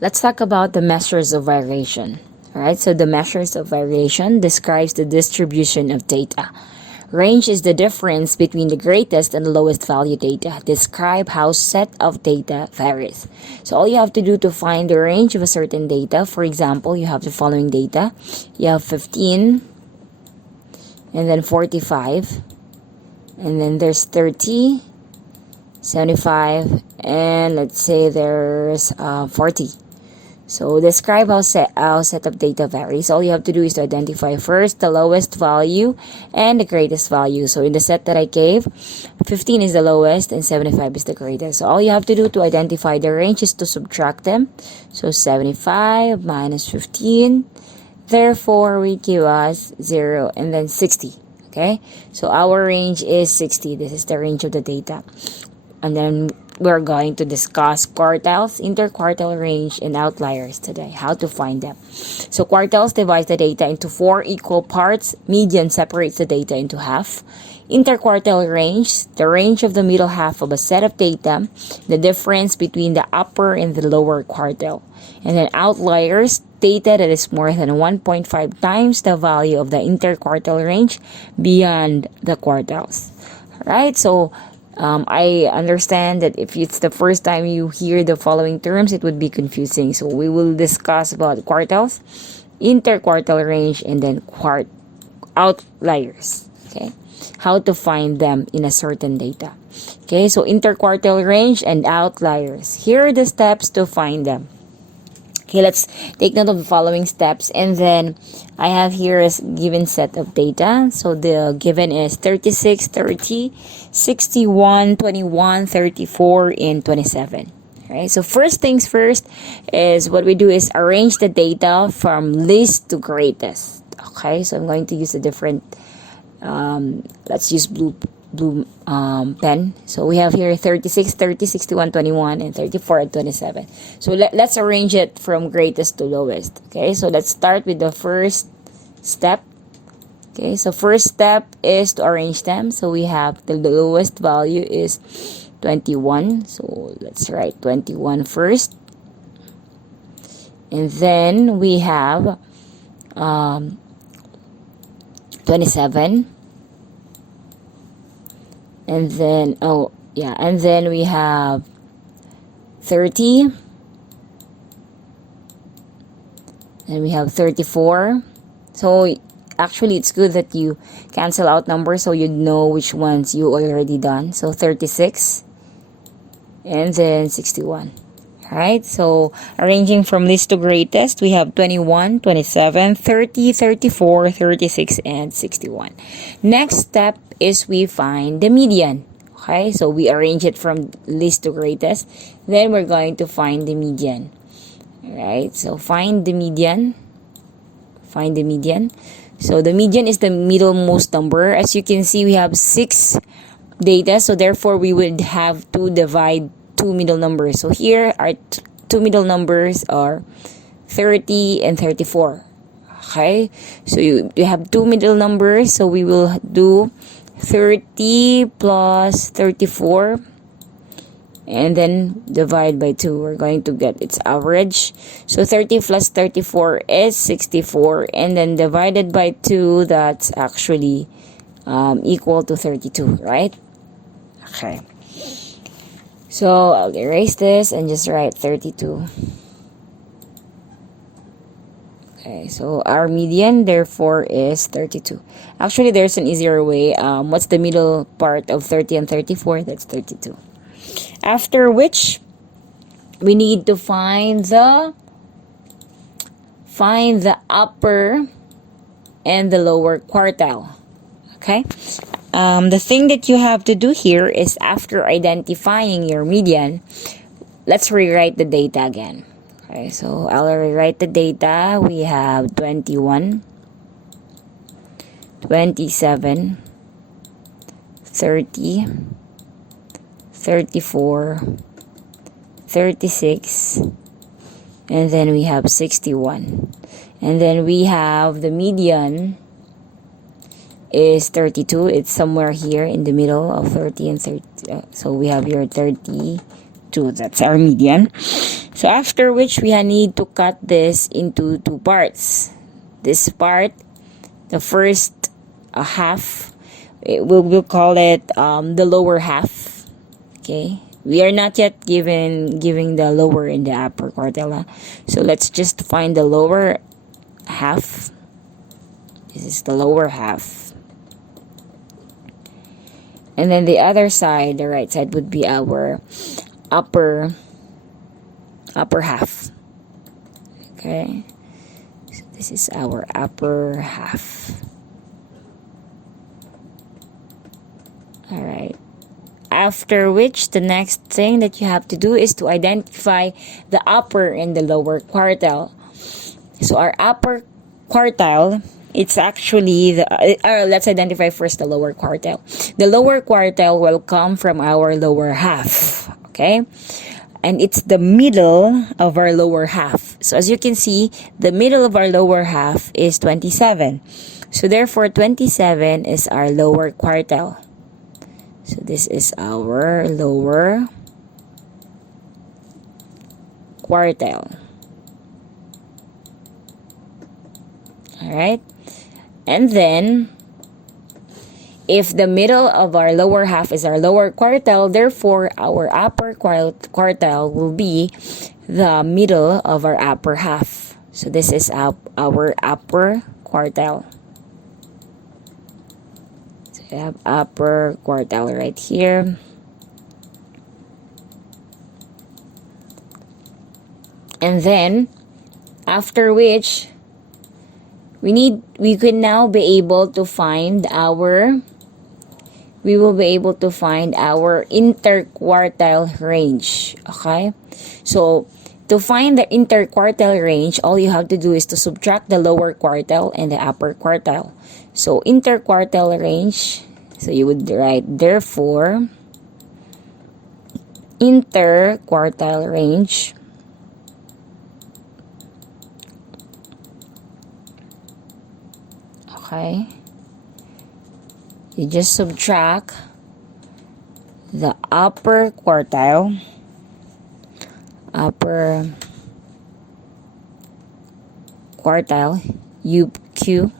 Let's talk about the measures of variation. Alright, so the measures of variation describes the distribution of data. Range is the difference between the greatest and the lowest value data. Describe how set of data varies. So all you have to do to find the range of a certain data, for example, you have the following data. You have 15, and then 45, and then there's 30, 75, and let's say there's 40. So describe how set of data varies. All you have to do is to identify first the lowest value and the greatest value. So in the set that I gave, 15 is the lowest and 75 is the greatest. So all you have to do to identify the range is to subtract them. So 75 minus 15, therefore we give us 0 and then 60. Okay, so our range is 60. This is the range of the data. And then we're going to discuss quartiles, interquartile range, and outliers today. How to find them. So quartiles divides the data into 4 equal parts. Median separates the data into half. Interquartile range, the range of the middle half of a set of data, the difference between the upper and the lower quartile. And then outliers, data that is more than 1.5 times the value of the interquartile range beyond the quartiles. Alright, so I understand that if it's the first time you hear the following terms, it would be confusing. So we will discuss about quartiles, interquartile range, and then outliers. Okay, how to find them in a certain data. Okay, so interquartile range and outliers. Here are the steps to find them. Okay, let's take note of the following steps, and then I have here a given set of data. So the given is 36, 30, 61, 21, 34, and 27. Alright, so first things first is what we do is arrange the data from least to greatest. Okay, so I'm going to use a different, let's use blue pen. So we have here 36, 30, 61, 21, and 34 and 27. So let's arrange it from greatest to lowest. Okay, so let's start with the first step. Okay, so first step is to arrange them. So we have the lowest value is 21. So let's write 21 first. And then we have 27. And then, and then we have 30. And we have 34. So actually, it's good that you cancel out numbers so you know which ones you already done. So 36. And then 61. Alright, so arranging from least to greatest, we have 21, 27, 30, 34, 36, and 61. Next step is we find the median. Okay, so we arrange it from least to greatest. Then we're going to find the median. Alright, so find the median. Find the median. So the median is the middlemost number. As you can see, we have 6 data. So therefore, we would have to divide 2 middle numbers. So here our 2 middle numbers are 30 and 34. Okay, so you have 2 middle numbers, so we will do 30 plus 34 and then divide by 2. We're going to get its average. So 30 plus 34 is 64, and then divided by 2, that's actually equal to 32, right? Okay. So I'll erase this and just write 32. Okay, so our median therefore is 32. Actually, there's an easier way. What's the middle part of 30 and 34? That's 32. After which, we need to find the upper and the lower quartile. Okay. The thing that you have to do here is after identifying your median, let's rewrite the data again. Okay, so I'll rewrite the data. We have 21, 27, 30, 34, 36, and then we have 61. And then we have the median is 32. It's somewhere here in the middle of 30 and 30. So we have here 32. That's our median. So after which we need to cut this into two parts. This part, the first half, we'll call it the lower half. Okay, we are not yet giving the lower and the upper quartile. So let's just find the lower half. This is the lower half, and then the other side, the right side, would be our upper half. Okay, so this is our upper half. All right. After which, the next thing that you have to do is to identify the upper and the lower quartile. So our upper quartile, it's actually the let's identify first the lower quartile. The lower quartile will come from our lower half, okay? And it's the middle of our lower half. So as you can see, the middle of our lower half is 27. So therefore 27 is our lower quartile. So this is our lower quartile. Alright? And then, if the middle of our lower half is our lower quartile, therefore our upper quartile will be the middle of our upper half. So this is our upper quartile. We have upper quartile right here. And then after which we can now be able to find our interquartile range. Okay? So to find the interquartile range, all you have to do is to subtract the lower quartile and the upper quartile. So interquartile range, so you would write therefore interquartile range okay, you just subtract the upper quartile, UQ,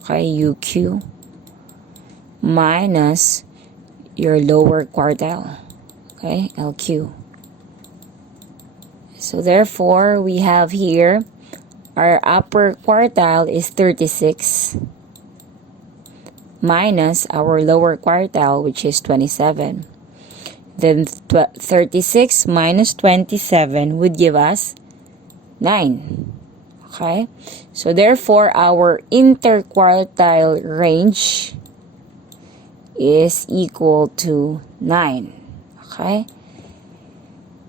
okay, UQ minus your lower quartile, okay, LQ. So therefore we have here our upper quartile is 36 minus our lower quartile, which is 27. Then 36 minus 27 would give us 9. Okay? So therefore our interquartile range is equal to 9. Okay?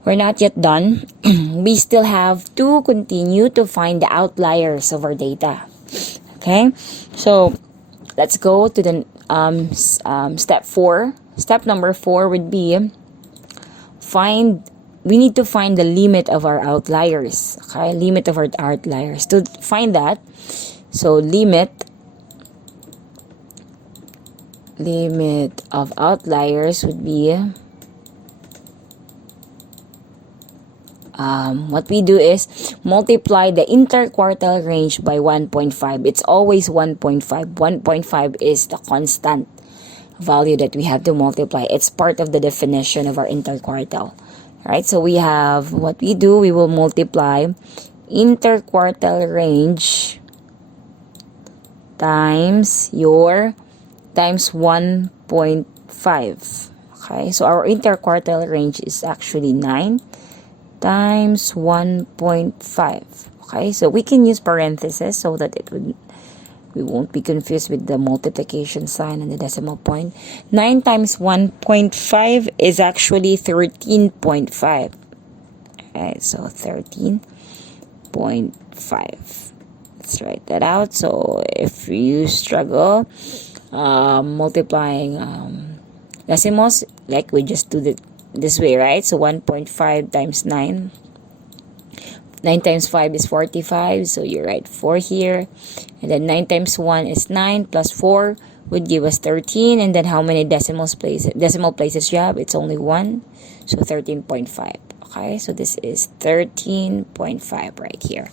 We're not yet done. We still have to continue to find the outliers of our data. Okay? So let's go to the step 4. Step number 4 would be we need to find the limit of our outliers. Okay? Limit of our outliers. To find that, so limit of outliers would be what we do is multiply the interquartile range by 1.5. It's always 1.5. 1.5 is the constant value that we have to multiply. It's part of the definition of our interquartile. Alright, so we have what we do, we will multiply interquartile range times 1.5. Okay, so our interquartile range is actually 9 times 1.5. Okay, so we can use parentheses so that we won't be confused with the multiplication sign and the decimal point. 9 times 1.5 is actually 13.5. Okay, so 13.5. Let's write that out. So if you struggle multiplying decimals, like we just do this way, right? So 1.5 times 9, 9 times 5 is 45, so you write 4 here. And then 9 times 1 is 9, plus 4 would give us 13. And then how many decimal places you have? It's only 1, so 13.5. Okay, so this is 13.5 right here.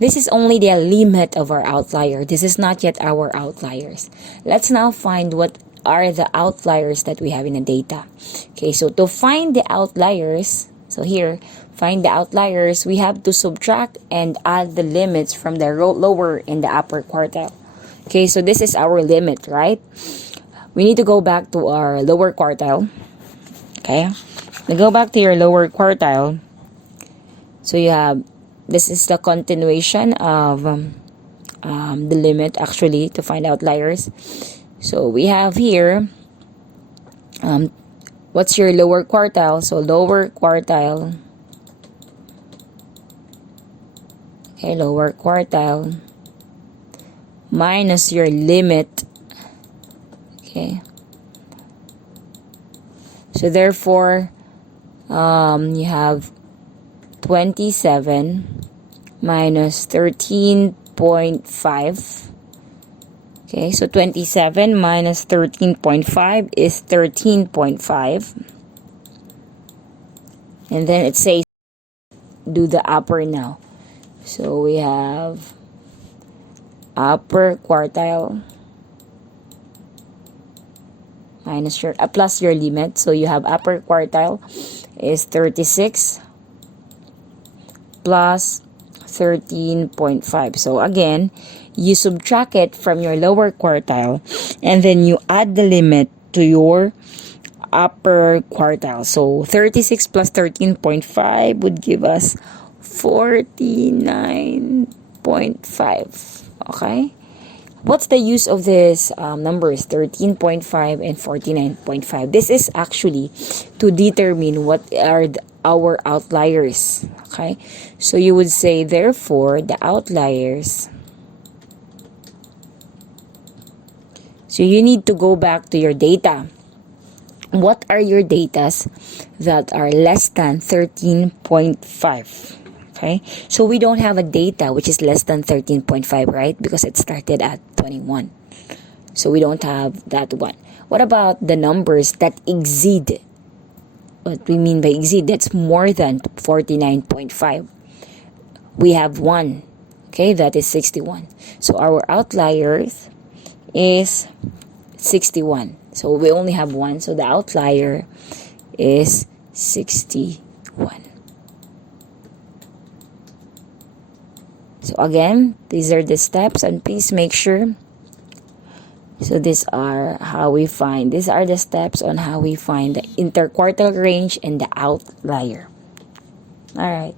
This is only the limit of our outlier. This is not yet our outliers. Let's now find what are the outliers that we have in the data. Okay, so to find the outliers, so here, find the outliers, we have to subtract and add the limits from the lower and the upper quartile. Okay, so this is our limit, right? We need to go back to our lower quartile. Okay, now go back to your lower quartile. So you have, this is the continuation of the limit actually to find outliers. So we have here, what's your lower quartile? So lower quartile, okay, lower quartile minus your limit. Okay, so therefore you have 27 minus 13.5. Okay, so 27 minus 13.5 is 13.5. And then it says do the upper now. So we have upper quartile minus your plus your limit. So you have upper quartile is 36 plus 13.5. So again, you subtract it from your lower quartile and then you add the limit to your upper quartile. So 36 plus 13.5 would give us 49.5. Okay? What's the use of this numbers 13.5 and 49.5? This is actually to determine what are our outliers. Okay? So you would say, therefore, the outliers. So you need to go back to your data. What are your datas that are less than 13.5? Okay, so we don't have a data which is less than 13.5, right? Because it started at 21. So we don't have that one. What about the numbers that exceed? What we mean by exceed, that's more than 49.5. We have one. Okay, that is 61. So our outliers is 61. So we only have one. So the outlier is 61. So again, these are the steps, and please make sure. So these are the steps on how we find the interquartile range and the outlier. All right.